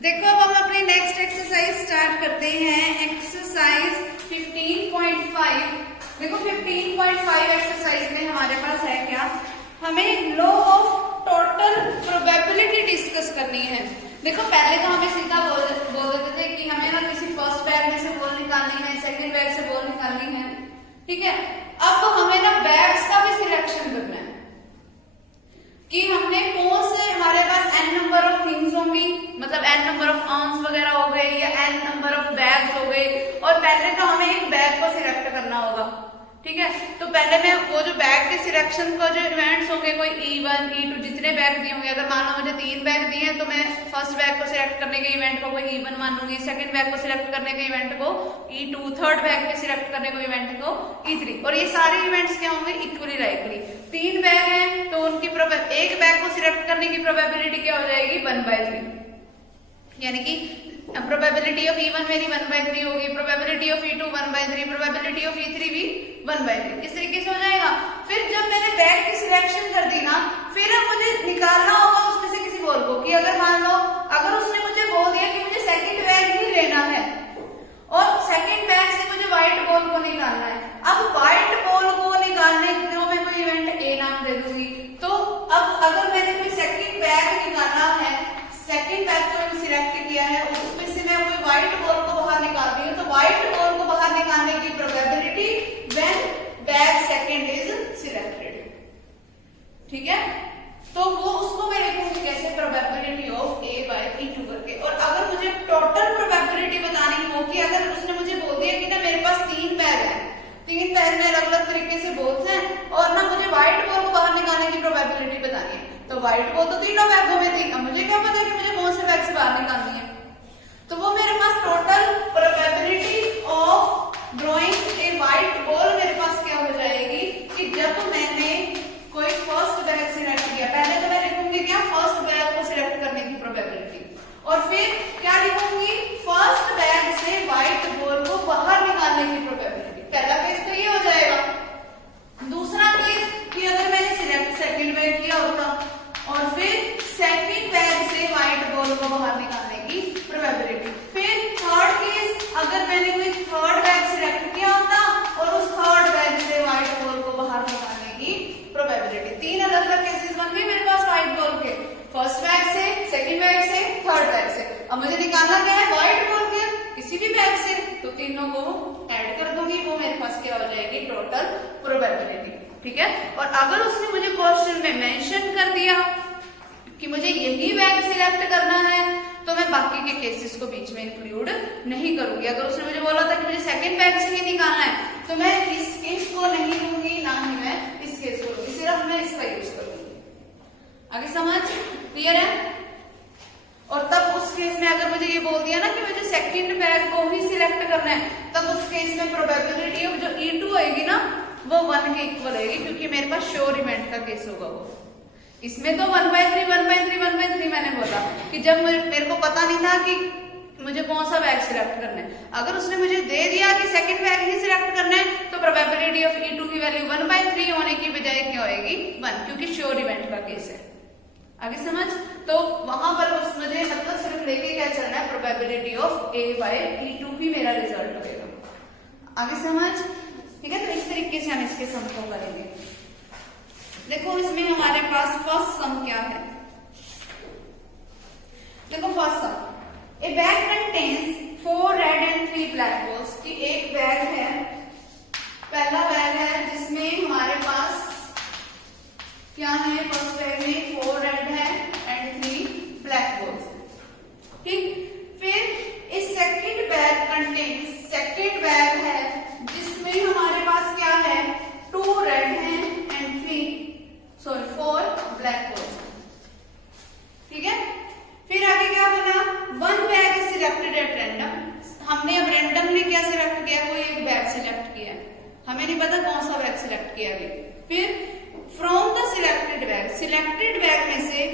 देखो अब हम अपनी नेक्स्ट एक्सरसाइज स्टार्ट करते हैं। एक्सरसाइज 15.5। देखो 15.5 एक्सरसाइज में हमारे पास है क्या, हमें law of total probability discuss करनी है। देखो पहले तो हमें सीधा बोल देते थे कि हमें ना किसी फर्स्ट बैग में से बॉल निकालनी है, सेकंड बैग से बॉल निकालनी है, ठीक है। अब हमें ना बैग्स का भी सिलेक्शन करना है कि हमने कौन से, हमारे पास n नंबर ऑफ थिंग्स होंगी, मतलब n नंबर ऑफ आर्म्स वगैरह हो गए या n नंबर ऑफ बैग्स हो गए, और पहले तो हमें एक बैग को सिलेक्ट करना होगा, ठीक है। तो पहले मैं वो जो बैग के सिलेक्शन का जो इवेंट्स होंगे, कोई E1 E2 जितने बैग दिए होंगे, अगर मान लो मुझे 3 बैग दिए हैं तो मैं फर्स्ट बैग को सिलेक्ट करने के इवेंट को कोई E1 मानूंगी, सेकंड बैग को सिलेक्ट करने के इवेंट को E2, थर्ड बैग के सिलेक्ट करने को इवेंट को E3, और ये सारे इवेंट्स क्या होंगे, इक्वली लाइकली। 3 बैग हैं तो उनकी एक बैग को सिलेक्ट करने की प्रोबेबिलिटी क्या हो जाएगी, 1/3, यानी कि प्रोबेबिलिटी ऑफ E1 मेरी 1/3 होगी, probability of E2 1/3, probability of E3 भी 1/3, इस तरीके से हो जाएगा। फिर जब मैंने बैग की सिलेक्शन कर दी ना, फिर अब मुझे निकालना होगा उसमें से किसी बॉल को, कि अगर मान लो अगर उसने मुझे बोल दिया कि मुझे सेकंड बैग ही लेना है और सेकंड बैग से मुझे व्हाइट बॉल को निकालना है, अब व्हाइट बॉल को निकालने के लिए मैं कोई इवेंट A नाम दे दूंगी। तो अब अगर मैंने कोई सेकंड बैग निकाला है, सेकंड बैग को मैंने सिलेक्ट किया है, उसमें से मैं कोई व्हाइट बॉल को बाहर निकालती हूँ, तो व्हाइट बॉल को बाहर निकालने की probability when bag second is selected, ठीक है। तो वो उसको मैं लिखूंगी कैसे, प्रोबेबिलिटी ऑफ A/E2 करके। और अगर मुझे टोटल प्रोबेबिलिटी बतानी हो कि अगर उसने मुझे बोल दिया कि ना मेरे पास 3 बैग है, 3 बैग में अलग अलग तरीके से बॉल्स हैं, और ना मुझे व्हाइट बॉल को बाहर निकालने की प्रोबेबिलिटी बतानी है, तो व्हाइट बॉल तो तीनों बैगों में थी, अब मुझे क्या पता कि मुझे कौन से बैग से बाहर निकालनी है। तो वो मेरे पास total probability of drawing a white ball मेरे पास क्या हो जाएगी कि जब मैंने कोई फर्स्ट बैग सिलेक्ट किया, पहले तो मैं लिखूंगी क्या, फर्स्ट बैग को सिलेक्ट करने की प्रोबेबिलिटी, और फिर क्या लिखूंगी, फर्स्ट बैग से व्हाइट बॉल को बाहर निकालने की प्रोबेबिलिटी। पहला केस तो ये हो जाएगा। दूसरा केस कि अगर मैंने सिलेक्ट सेकंड बैग किया होता और फिर सेकंड बैग से व्हाइट बॉल को बाहर निकालने की प्रोबेबिलिटी। फिर थर्ड केस, अगर मैंने कोई थर्ड बैग सिलेक्ट किया होता और उस थर्ड बैग से व्हाइट बॉल को बाहर निकालने की प्रोबेबिलिटी। 3 अलग अलग केसेस बन गए मेरे पास व्हाइट बॉल के, फर्स्ट बैग से, सेकंड बैग से, थर्ड बैग से। अब मुझे निकालना क्या है, व्हाइट बॉल के किसी भी बैग से, तो तीनों को ऐड कर दूंगी, वो मेरे पास क्या हो जाएगी, टोटल प्रोबेबिलिटी, ठीक है। और अगर उसने मुझे क्वेश्चन में मेंशन कर दिया कि मुझे यही बैग सिलेक्ट करना है, तो मैं बाकी के केसेस को बीच में इंक्लूड नहीं करूंगी। अगर उसने मुझे बोला था कि मुझे सेकंड बैग से ही निकालना है, तो मैं इस केस को नहीं लूंगी, ना ही मैं इस केस को लूंगी, सिर्फ मैं इसका यूज करूंगी। आगे समझ क्लियर है। और तब उस केस में अगर मुझे ये बोल दिया ना कि मुझे सेकंड बैग को ही सिलेक्ट करना है, तब उस केस में प्रोबेबिलिटी ऑफ जो E2 आएगी ना, वो 1 के इक्वल आएगी, क्योंकि मेरे पास श्योर इवेंट का केस होगा वो। इसमें तो 1/3 मैंने बोला कि जब मेरे को पता नहीं था कि मुझे कौन सा बैग सिलेक्ट करना है। अगर उसने मुझे दे दिया कि सेकंड बैग ही सिलेक्ट करना है, तो प्रोबेबिलिटी ऑफ E2 की वैल्यू 1/3 होने की बजाय क्या होगी, 1, क्योंकि श्योर इवेंट का केस है। आगे समझ। तो वहां पर मुझे मतलब सिर्फ लेके क्या चलना है, प्रोबेबिलिटी ऑफ A/E2 भी मेरा रिजल्ट होगा। आगे समझ, ठीक है। तो इस तरीके से हम इसके सम को करेंगे। देखो इसमें हमारे पास फर्स्ट सम क्या है, देखो first sum, a bag contains 4 red and 3 black balls, की एक बैग है, पहला बैग है जिसमें हमारे पास क्या है, फर्स्ट बैग में 4 रेड है एंड 3 ब्लैक बॉल्स, ठीक। फिर इस second bag contains, second bag है जिसमें हमारे पास क्या है, 2 रेड है एंड 4 ब्लैक बॉल्स, ठीक है। फिर आगे क्या बोला, 1 bag is selected at random, हमने अब रैंडमली क्या सिलेक्ट किया, कोई एक बैग सिलेक्ट किया, हमें नहीं पता कौन सा बैग सिलेक्ट किया अभी। फिर फ्रॉम द सिलेक्टेड बैग में से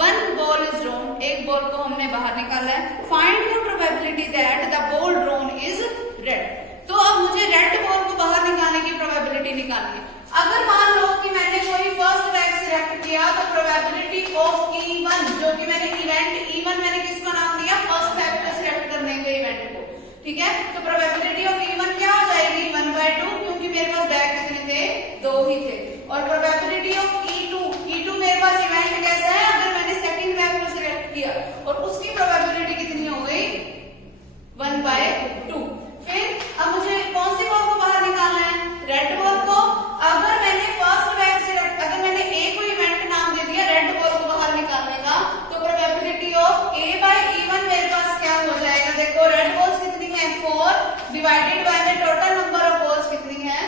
1 बॉल इज ड्रॉन, एक बॉल को हमने बाहर निकाला है। Find the probability that the ball drawn is red, तो अब मुझे रेड बॉल को बाहर निकालने की प्रोबेबिलिटी निकालनी है। अगर मान लो कि मैंने कोई फर्स्ट बैग सिलेक्ट किया, तो प्रोबेबिलिटी ऑफ E1, जो कि मैंने इवेंट E1 मैंने किसको नाम दिया, फर्स्ट ठीक है, तो प्रोबेबिलिटी ऑफ E1 क्या हो जाएगी 1/2, क्योंकि मेरे पास बैग कितने थे, 2 ही थे। और प्रोबेबिलिटी ऑफ E2 मेरे पास इवेंट कैसा है, अगर मैंने सेकंड बैग को सिलेक्ट किया और उसकी प्रोबेबिलिटी कितनी हो गई 1/2। फिर अब मुझे कौन सी बॉल को बाहर निकालना है, रेड बॉल को। अगर मैंने फर्स्ट बैग सिलेक्ट, अगर मैंने ए को इवेंट नाम दे दिया रेड बॉल को बाहर निकालने का, तो प्रोबेबिलिटी ऑफ A/E1 मेरे पास क्या हो जाएगा, देखो रेड बॉल्स कितनी है 4 divided by the total number of balls कितनी है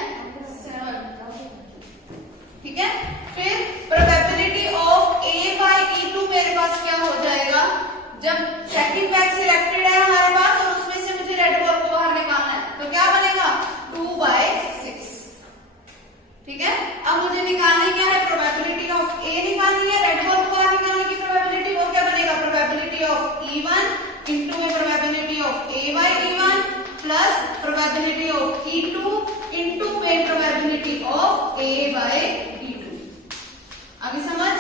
7। ठीक है, फिर प्रोबेबिलिटी ऑफ A/E2 मेरे पास क्या हो जाएगा, जब सेकंड बैग सिलेक्टेड है हमारे पास और उसमें से मुझे रेड बॉल को बाहर निकालना है, तो क्या बनेगा 2/6। ठीक है, अब मुझे निकालनी क्या है, प्रोबेबिलिटी ऑफ ए निकालनी है, रेड बॉल को बाहर निकालने की प्रोबेबिलिटी, वो क्या बनेगा प्रोबेबिलिटी ऑफ E1 इंटू में probability of A/E1 plus probability of E2 into में प्रोबेबिलिटी ऑफ A/E2। अभी समझ,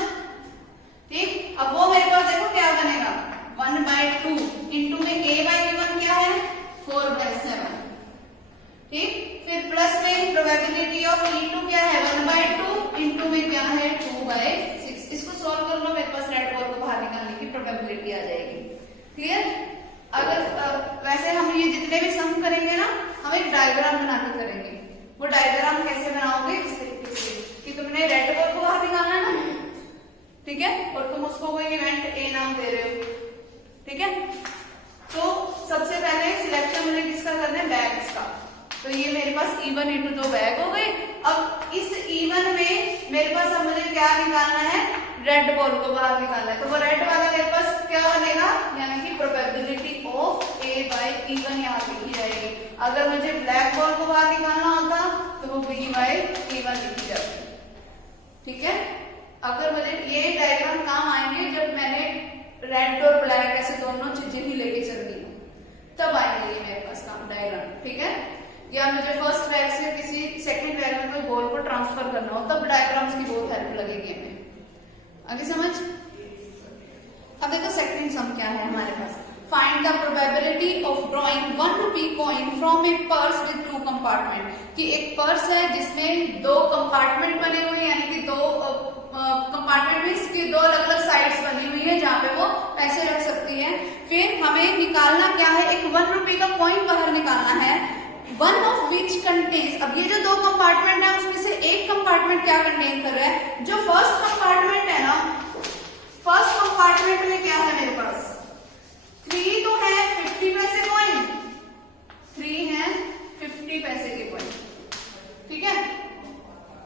ठीक। अब वो मेरे पास देखो क्या बनेगा 1/2 इंटू में A/E1 क्या है 4/7। ठीक, फिर प्लस में प्रोबेबिलिटी ऑफ E2 क्या है 1/2 इंटू में क्या है 2/6। इसको सॉल्व कर लो, मेरे पास रेड बॉल को बाहर निकालने की प्रोबेबिलिटी आ जाएगी। क्लियर। अगर वैसे हम ये जितने भी सम करेंगे ना, हम एक डायग्राम बना के करेंगे। वो डायग्राम कैसे बनाओगे, इस तरीके से कि तुमने रेड बॉल को बाहर निकालना है ना, ठीक है, और तुम उसको कोई इवेंट ए नाम दे रहे हो। ठीक है, तो सबसे पहले सिलेक्शन मुझे किसका करना है, बैग्स का। तो ये मेरे पास E1 इंटू 2 बैग हो गए। अब इस E1 में मेरे पास अब मुझे क्या निकालना है, रेड बॉल को बाहर निकालना है। तो वो रेड वाला मेरे पास क्या बनेगा, यानी कि प्रोबेबिलिटी ऑफ A/E1 यहाँ लिखी जाएगी। अगर मुझे ब्लैक बॉल को बाहर निकालना होता तो वो B/E1 लिखी जाती। ठीक है, अगर मुझे ये डायग्राम काम आएंगे जब मैंने रेड और ब्लैक ऐसे दोनों चीजें ही लेके चलनी है, तब आएंगे ये मेरे पास काम डायग्राम। ठीक है, या मुझे फर्स्ट बैग से किसी सेकंड बैग में कोई बॉल को ट्रांसफर करना हो, तब डायग्राम्स की बहुत हेल्प लगेगी हमें। आगे समझ। अब देखो सेकंड सम क्या है हमारे पास, find the probability of drawing 1 rupee coin from a purse with 2 compartment. कि एक पर्स है जिसमें 2 कंपार्टमेंट बने हुए हैं, यानी कि 2 कंपार्टमेंट में इसकी 2 अलग अलग साइड्स बनी हुई है जहां पे वो पैसे रख सकती है। फिर हमें निकालना क्या है, एक 1 रुपी का कॉइन बाहर निकालना है, वन ऑफ विच कंटेन्स। अब ये जो 2 कंपार्टमेंट है उसमें से एक कंपार्टमेंट क्या कंटेन कर रहा है, जो फर्स्ट कंपार्टमेंट है ना, फर्स्ट कंपार्टमेंट में क्या है मेरे पास 3 तो है 50 पैसे कॉइन, 3 है 50 पैसे के कॉइन। ठीक है,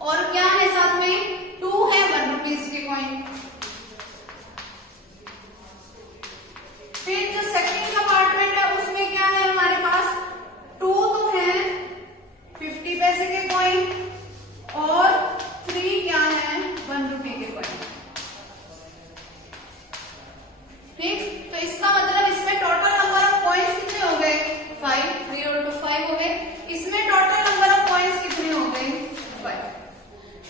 और क्या है साथ में 2 है 1 रुपीज के कॉइन। फिर जो सेकंड कंपार्टमेंट है उसमें क्या है हमारे पास 2 तो है 50 पैसे के कॉइन और 3 क्या है 1 रुपये के कॉइन। ठीक, तो इसका मतलब इसमें टोटल नंबर ऑफ कॉइन्स कितने हो गए 5, 3 और 2 5 हो गए। इसमें टोटल नंबर ऑफ कॉइन्स कितने हो गए 5।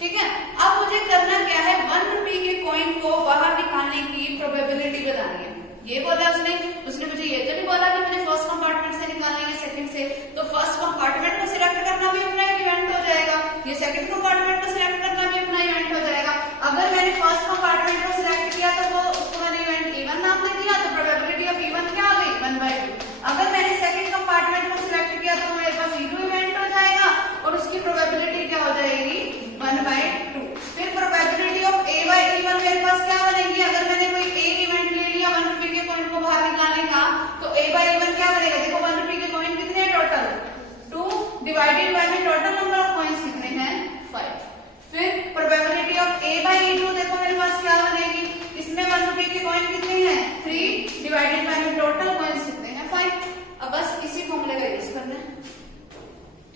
ठीक है, अब मुझे करना क्या है, 1 रुपये के कॉइन को बाहर निकालने की प्रोबेबिलिटी बतानी है। ये बोला उसने मुझे ये तो नहीं बोला कि मुझे फर्स्ट कंपार्टमेंट से निकालनी है सेकंड से, तो फर्स्ट कंपार्टमेंट को सिलेक्ट करना भी अपना एक इवेंट हो जाएगा, ये सेकंड कंपार्टमेंट को सिलेक्ट करना भी अपना इवेंट हो जाएगा। अगर मैंने फर्स्ट कंपार्टमेंट को सिलेक्ट किया तो वो उसको मैंने इवेंट E1 नाम दे दिया, तो प्रोबेबिलिटी ऑफ E1 क्या हो गई 1/2। अगर मैंने सेकंड कंपार्टमेंट को सिलेक्ट किया तो मेरे पास E2 इवेंट हो जाएगा और उसकी प्रोबेबिलिटी क्या हो जाएगी 1/2। फिर प्रोबेबिलिटी ऑफ A/E1 मेरे पास क्या बनेगी, अगर मैंने कोई एक इवेंट ले लिया 1 रुपये के कॉइन को बाहर निकालने का, तो A/E1 क्या बनेगा, देखो 1 रुपये के कॉइन कितने हैं टोटल 2 डिवाइडेड बाय में टोटल नंबर ऑफ कॉइन्स कितने हैं 5। फिर प्रोबेबिलिटी ऑफ A/E2 देखो मेरे पास क्या बनेगी, इसमें 1 रुपये के कॉइन कितने हैं 3 डिवाइडेड बाय में टोटल कॉइन्स कितने हैं 5। अब बस इसी फॉर्मूले का यूज करना है।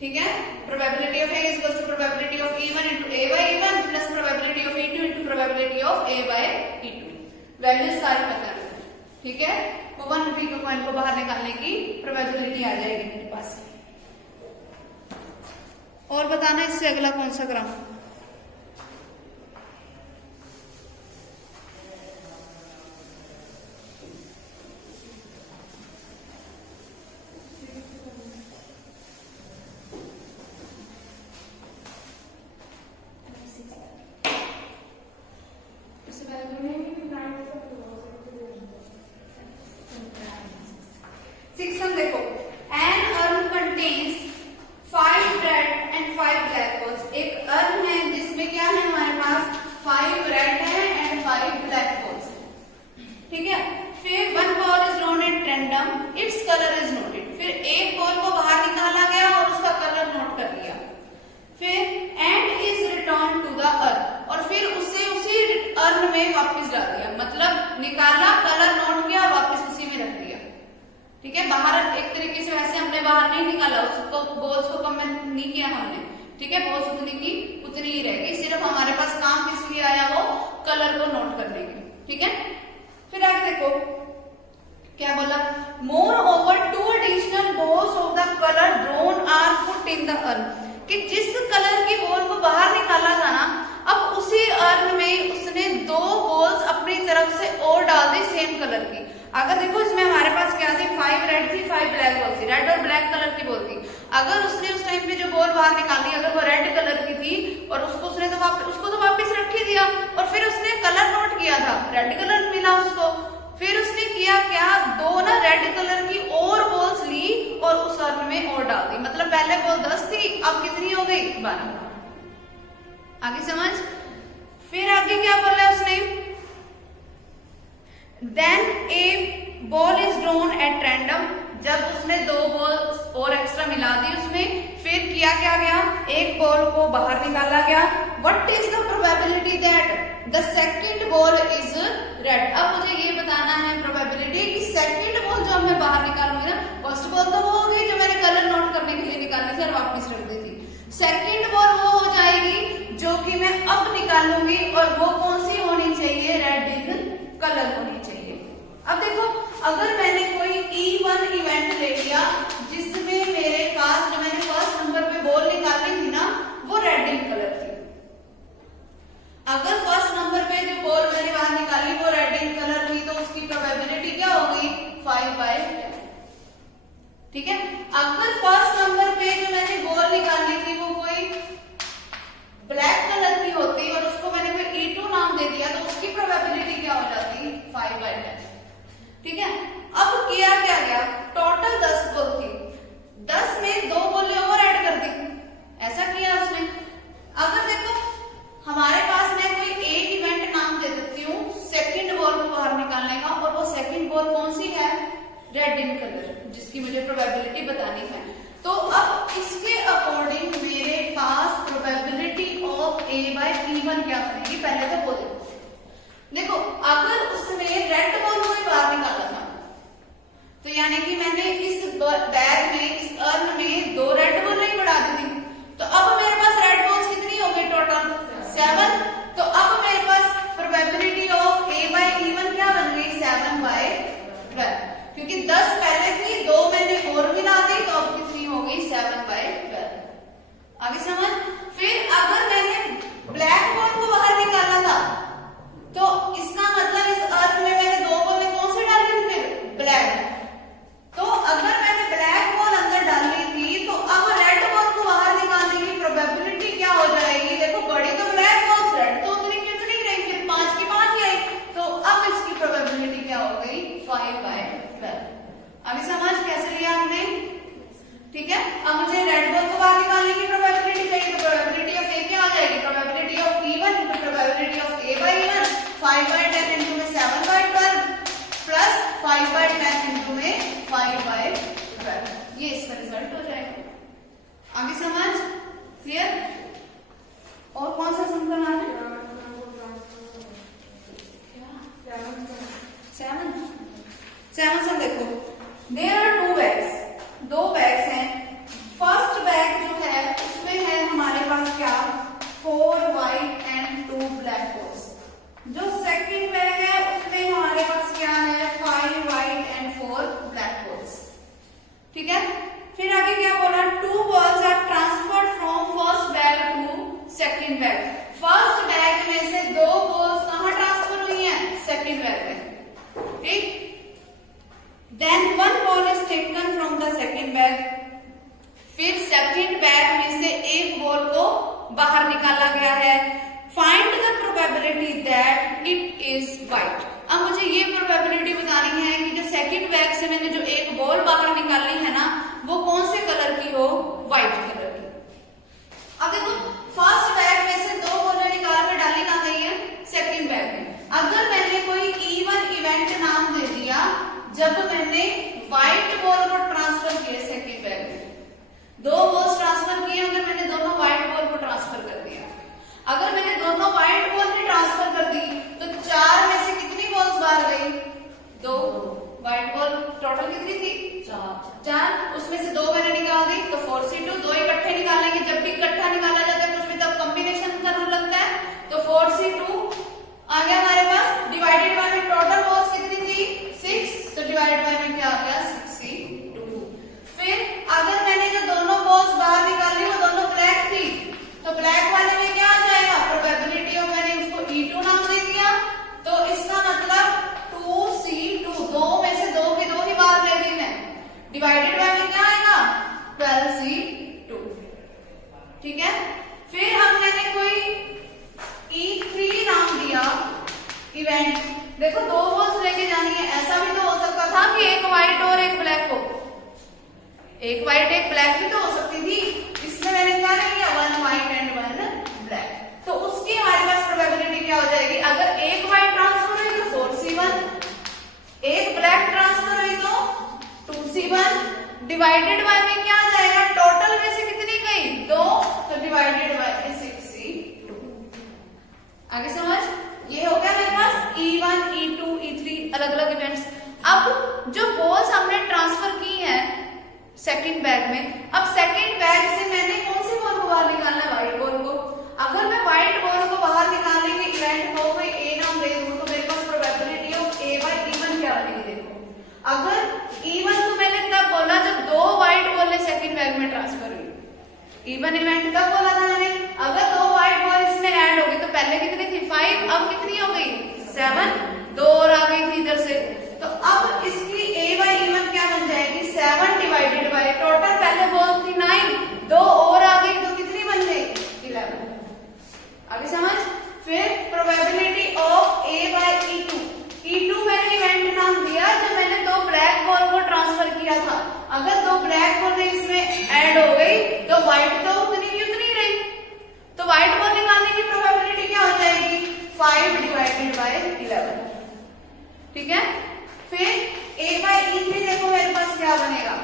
ठीक है, probability of A is equal to probability of E1 into A/E1 plus probability of E2 into probability of A/E2। Values सारी पता है। ठीक है, वो 1 रुपये के कॉइन को बाहर निकालने की प्रोबेबिलिटी आ जाएगी मेरे पास। और बताना इससे अगला कौन सा ग्राम। अर्न में वापस डाल दिया, मतलब निकाला, कलर नोट किया, वापस उसी में रख दिया। ठीक है, बाहर एक तरीके से वैसे हमने बाहर नहीं निकाला, उसको बॉल्स को कम नहीं किया हमने। ठीक है, बॉल्स उतनी की उतनी ही रह गई, सिर्फ हमारे पास काम किस लिए आया, वो कलर को नोट करने के। ठीक है, फिर आगे देखो क्या बोला, more over 2 additional balls of the colour drawn are put in the urn, कि जिस कलर की बॉल को बाहर निकाला था ना, अब उसी अर्न में उसने 2 बॉल्स अपनी तरफ से और डाल दी सेम कलर की। अगर देखो इसमें हमारे पास क्या थी, 5 रेड थी, 5 ब्लैक बॉल थी, रेड और ब्लैक कलर की बॉल थी। अगर उसने उस टाइम पे जो बॉल बाहर निकाली, अगर वो रेड कलर की थी और उसको तो वापस रख ही दिया, और फिर उसने कलर नोट किया था, रेड कलर मिला उसको, फिर उसने किया क्या, 2 ना रेड कलर की और बॉल्स ली और उस अर्न में और डाल दी, मतलब पहले बॉल 10 थी, अब कितनी हो गई, 12। आगे समझ। फिर आगे क्या बोला उसने, then a ball is drawn at random, जब उसने 2 बॉल्स और एक्स्ट्रा मिला दी उसमें, फिर किया क्या गया, एक बॉल को बाहर निकाला गया। What is the probability that the second ball is red. अब मुझे ये बताना है प्रोबेबिलिटी कि सेकंड बॉल जो मैं बाहर निकालूंगी ना, फर्स्ट बॉल तो वो हो गई जो मैंने कलर नोट करने के लिए निकालनी थी और वापस रख दी थी, सेकंड बॉल वो हो जाएगी जो कि मैं अब निकालूंगी, और वो कौन सी होनी चाहिए, रेड इन कलर होनी चाहिए। अब देखो, अगर मैंने कोई E1 इवेंट ले लिया जिसमें मेरे पास जो मैंने फर्स्ट नंबर पे बॉल निकाली थी ना, वो रेड इन कलर थी। अगर फर्स्ट नंबर पे जो बॉल मैंने बाहर निकाली वो रेड इन कलर हुई, तो उसकी प्रोबेबिलिटी क्या हो गई, 5/10। ठीक है, अगर फर्स्ट नंबर पे जो मैंने बॉल निकाली थी वो कोई ब्लैक कलर की होती और उसको मैंने कोई E2 नाम दे दिया, तो उसकी प्रोबेबिलिटी क्या हो जाती, 5/10। ठीक है, अब किया क्या गया, टोटल 10 बॉल थी, 10 में 2 बॉलें और ऐड कर दी, ऐसा किया उसने। अगर देखो हमारे पास मैं कोई एक इवेंट नाम दे देती हूँ सेकंड बॉल को बाहर निकालने का, और वो सेकंड बॉल कौन सी है, रेड इन कलर, जिसकी मुझे प्रोबेबिलिटी बतानी है। तो अब इसके अकॉर्डिंग मेरे पास प्रोबेबिलिटी ऑफ A/P1 क्या बनेगी, पहले तो वो देखो, अगर उसने रेड बॉल को बाहर निकाला था, तो यानी कि मैंने इस बैग में, इस अर्न में 2 रेड बॉल ही बढ़ा दी थी, तो अब मेरे पास रेड बॉल्स कितनी हो गई, टोटल 7। तो अब मेरे पास प्रोबेबिलिटी ऑफ A/P1 क्या बन गई, 7/12, क्योंकि 10 पहले थी, 2 मैंने और मिला दी, तो अब कितनी हो गई, 7/12। आगे समझ। फिर अगर मैंने ब्लैक बॉल को बाहर निकाला था, तो इसका मतलब इस अर्न में मैंने 2 बॉलें कौन से डाली थी, ब्लैक। तो अगर मैंने ब्लैक बॉल अंदर डाली थी, तो अब रेड बॉल को बाहर निकालने की प्रोबेबिलिटी क्या हो जाएगी, देखो बड़ी तो ब्लैक बॉल, रेड तो उतनी की उतनी रही, फिर 5 की 5 ही आई, तो अब इसकी प्रोबेबिलिटी क्या हो गई, 5/12। अभी समझ कैसे लिया हमने। ठीक है, अब मुझे रेड बॉल को बाहर निकालने की प्रोबेबिलिटी चाहिए, तो प्रोबेबिलिटी ऑफ A क्या आ जाएगी, probability of P1 into probability of A/1, 5/10 into में 7/12 प्लस 5/10 into में 5/12, ये इसका रिजल्ट हो जाएगा। आगे समझ क्लियर। और कौन सा सम करना है, 7 सम। देखो, देयर आर 2 बैग्स, 2 बैग्स हैं। फर्स्ट बैग जो है उसमें है हमारे पास क्या, 4 व्हाइट एंड 2 ब्लैक बॉल्स। जो सेकंड बैग है उसमें हमारे पास क्या है, 5 व्हाइट एंड 4 ब्लैक बॉल्स। ठीक है, फिर आगे क्या बोला, 2 balls are transferred from first bag to second bag. First bag में से 2 बॉल्स कहां ट्रांसफर हुई हैं, सेकंड बैग में। ठीक, then 1 ball is taken from the second bag, फिर सेकंड बैग में से एक बॉल को बाहर निकाला गया है। Find the probability that it is white. अब मुझे ये प्रोबेबिलिटी बतानी है कि जो सेकंड बैग से मैंने जो एक बॉल बाहर निकाली है ना, वो कौन से कलर की हो, व्हाइट कलर की। अब देखो, फर्स्ट बैग में से 2 बॉलें निकाल कर डाली कहां गई है, सेकंड बैग में। अगर मैंने कोई E1 इवेंट नाम दे दिया जब मैंने व्हाइट बॉल को ट्रांसफर किया सेकंड बैग में, 2 बॉल्स ट्रांसफर किए, अगर मैंने दोनों व्हाइट बॉल को ट्रांसफर कर दिया, अगर मैंने दोनों व्हाइट बॉल ने ट्रांसफर कर दी, तो डिवाइडेड बाय में क्या आ जाएगा, टोटल में से कितनी गई 2, तो डिवाइडेड बाय 6E2। आगे समझ, ये हो गया मेरे पास E1 E2 E3 अलग अलग इवेंट्स। अब जो बॉल्स हमने ट्रांसफर की है सेकंड बैग में, अब सेकंड बैग से मैंने कौन सी बॉल को बाहर निकालना है, व्हाइट बॉल को। अगर मैं व्हाइट बॉल को बाहर निकालने के इवेंट को कोई ए नाम दे दूं तो मेरे पास probability of A by E1 क्या बनेगी। देखो अगर E1 को मैंने तब बोला जब 2 व्हाइट बॉल सेकंड बैग में ट्रांसफर हुई, E1 इवेंट तब बोला था मैंने। अगर 2 व्हाइट बॉल इसमें ऐड हो गई तो पहले कितनी थी 5, अब कितनी हो गई 7, 2 और आ गई थी इधर से, तो अब इसकी A बाय E1 क्या बन जाएगी 7 डिवाइडेड बाय टोटल पहले बॉल थी 9, 2 और आ गई तो कितनी बन गई 11। आगे समझ, फिर probability of A bye E2, E2 मैंने इवेंट नाम दिया जब मैंने 2 ब्लैक बॉल को ट्रांसफर किया था। अगर 2 ब्लैक बॉल इसमें ऐड हो गई तो व्हाइट तो उतनी की उतनी रही, तो व्हाइट बॉल निकालने की प्रोबेबिलिटी क्या हो जाएगी 5 डिवाइडेड बाय 11। ठीक है, फिर A बाय E3 देखो मेरे पास क्या बनेगा,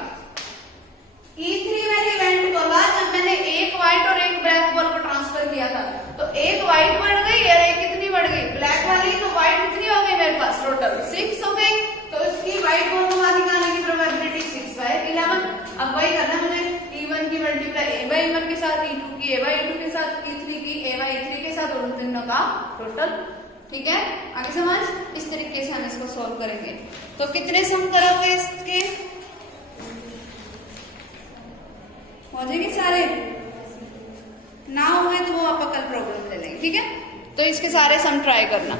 E3 मैंने इवेंट बोला जब मैंने एक व्हाइट और एक ब्लैक बॉल को ट्रांसफर किया था, तो एक व्हाइट बढ़ गई और एक कितनी बढ़ गई ब्लैक वाली, तो व्हाइट कितनी हो गई मेरे पास टोटल 6 हो गई, तो इसकी व्हाइट बॉल को बाहर निकालने की प्रोबेबिलिटी 6 बाय 11। अब वही करना मुझे, E1 की मल्टीप्लाई A बाय E1 के साथ, E2 की A बाय E2 के साथ, E3 की A बाय E3 के साथ, और उन तीनों का टोटल। ठीक है, आगे समझ, इस तरीके से हम इसको सॉल्व करेंगे। तो कितने सम करोगे इसके, हो जाएगी सारे, ना हुए तो वो आप कल प्रॉब्लम ले लेंगे। ठीक है, तो इसके सारे सम ट्राई करना।